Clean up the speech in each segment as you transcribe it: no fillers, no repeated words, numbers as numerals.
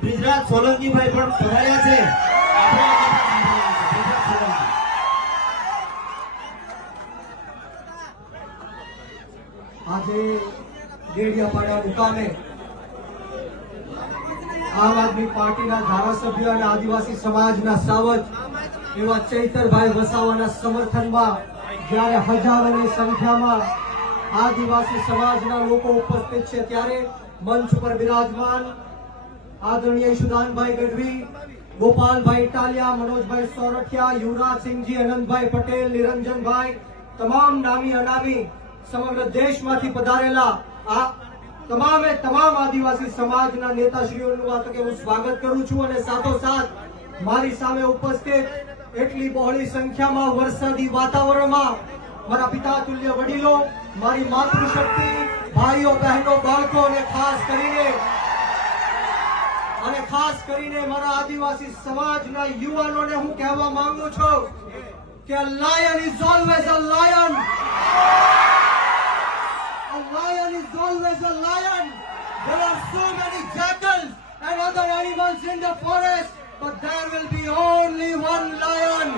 બ્રિજરાજ સોલંકીભાઈ પણ પધાર્યા છે. આજે ડેડિયાપાડા મુકામે આમ આદમી પાર્ટીના ધારાસભ્ય અને આદિવાસી સમાજના સાવજ એવા ચૈતરભાઈ વસાવાના સમર્થનમાં જ્યારે હજારોની સંખ્યામાં આદિવાસી સમાજના લોકો ઉપસ્થિત છે ત્યારે મંચ પર બિરાજમાન આદરણીય ઈશુદાનભાઈ ગઢવી, ગોપાલભાઈ ટાલિયા, મનોજભાઈ સોરઠિયા, યુવરાજસિંહજી, અનંતભાઈ પટેલ, નિરંજનભાઈ, તમામ નામી અનામી સમગ્ર દેશમાંથી પધારેલા આ તમામે તમામ આદિવાસી સમાજના નેતાશ્રીઓનું આ તકે હું સ્વાગત કરું છું અને સાથોસાથ મારી સામે ઉપસ્થિત એટલી બહોળી સંખ્યામાં વરસાદી વાતાવરણમાં મારા પિતા તુલ્ય વડીલો, મારી માતૃશક્તિ, ભાઈઓ બહેનો બાળકો અને ખાસ કરીને મારા આદિવાસી સમાજના યુવાનોને હું કહેવા માંગુ છું કે lion is always a lion. A lion is always a lion. There are so many jackals and other animals in the forest, but there will be only one lion.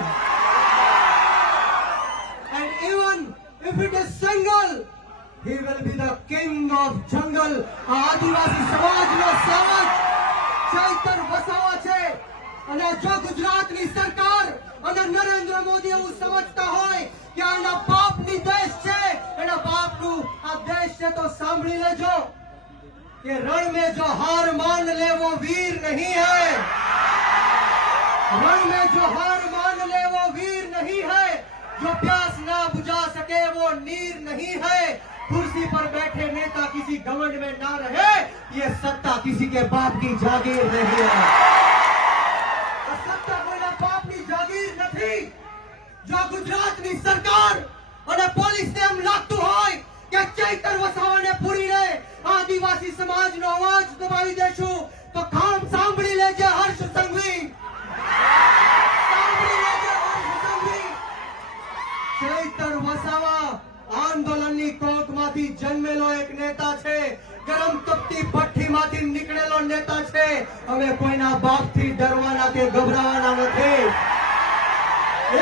And even if it is single, he will be the king of jungle. આદિવાસી સમાજનો સાવજ ચૈતર વસાવા છે અને જો ગુજરાતની સરકાર અને નરેન્દ્ર મોદી એવું સમજતા હોય કે આના બાપની દેશ છે, એના બાપનું આ દેશ છે, તો સાંભળી લેજો કે રણ में जो हार मान ले वो वीर नहीं है. रण में जो हार मान ले वो वीर नहीं है. जो प्यास ना बुझा सके वो नीर नहीं है. कुर्सी पर बैठे नेता किसी घमंड में ना रहे. ये सत्ता किसी के बाप की जागीर नहीं है. सत्ता कोईना बापની જાગીર નથી. જો ગુજરાતની સરકાર અને પોલીસને એમ લાગતું હોય કે ચૈતર વસાવાને પૂરીને આદિવાસી સમાજનો અવાજ દબાવી દેશું તો કામ સાંભળી લેજે હર્ષ સંઘવી. ચૈતર વસાવા આંદોલનની કોકમાંથી જન્મેલો એક નેતા છે. ગરમ તપતી ભઠ્ઠીમાંથી નીકળેલો નેતા છે. અમે કોઈના બાપથી ડરવાના કે ગભરાવાના નથી.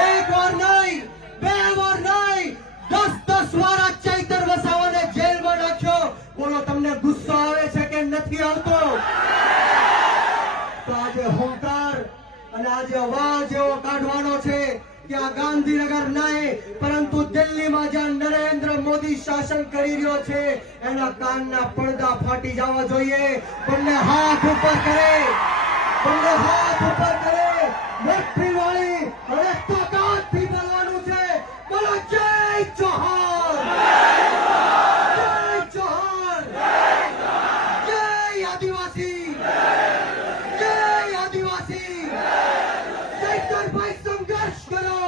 એક વાર નહીં, બે વાર નહીં, 10 વાર આ ચૈતર વસાવાને જેલમાં નાખ્યો. બોલો તમને ગુસ્સો આવે છે કે નથી આવતો? તો આજે હુંકાર અને આજે અવાજ એવો કાઢવાનો છે કે આ ગાંધીનગર નહીં પરંતુ દિલ્હીમાં જ્યાં નરેન્દ્ર મોદી શાસન કરી રહ્યો છે એના કાનના પડદા ફાટી જવા જોઈએ. બંને હાથ ઉપર કરે, બંને હાથ ઉપર કરે. મુઠ્ઠી વાળી અને તાકાતથી બોલવાનું છે. બોલો જય જોહાર, જય જોહાર, જય આદિવાસી, જય આદિવાસી. ચૈતરભાઈ સંઘર્ષ કરો,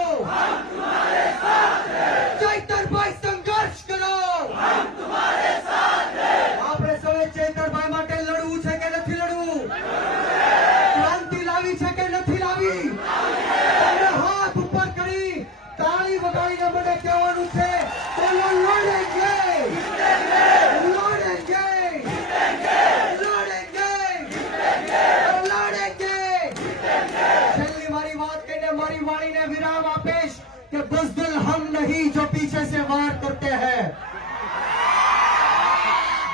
ચૈતરભાઈ સંઘર્ષ કરો. આપણે સૌએ ચૈતરભાઈ માટે લડવું છે કે નથી લડવું? ક્રાંતિ લાવી છે કે નથી લાવી? તમને હાથ ઉપર કરી તાળી વગાડીને મને કહેવાનું છે બોલો લડેંગે, લડેંગે, લડેંગે, લડેંગે. છેલ્લી મારી વાત કહીને મારી વાણીને વિરામ આપીશ કે બુઝદિલ हम नहीं जो पीछे से वार करते हैं.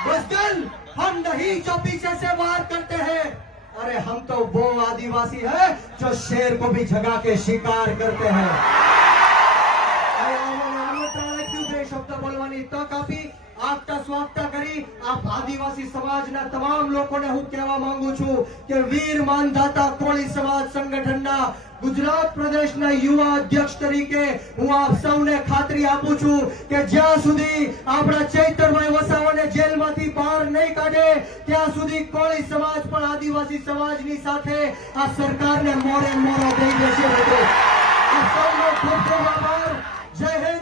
बुज़दिल हम नहीं जो पीछे से वार करते हैं. अरे हम तो वो आदिवासी है जो शेर को भी जगा के शिकार करते हैं. શબ્દ બોલવાની તક આપી આપતા સ્વાગતા કરી આપ આદિવાસી સમાજના તમામ લોકોને હું કહેવા માંગુ છું કે વીર માનધાતા કોળી સમાજ સંગઠનના ગુજરાત પ્રદેશના યુવા અધ્યક્ષ તરીકે હું આપ સૌને ખાતરી આપું છું કે જ્યાં સુધી આપણા ચૈતરભાઈ વસાવાને જેલમાંથી બહાર નહીં કાઢે ત્યાં સુધી કોળી સમાજ પણ આદિવાસી સમાજની સાથે આ સરકારને મોરે મોરો દઈ દેશે. આ સૌનો ખૂબ ખૂબ આભાર. જય હિન્દ.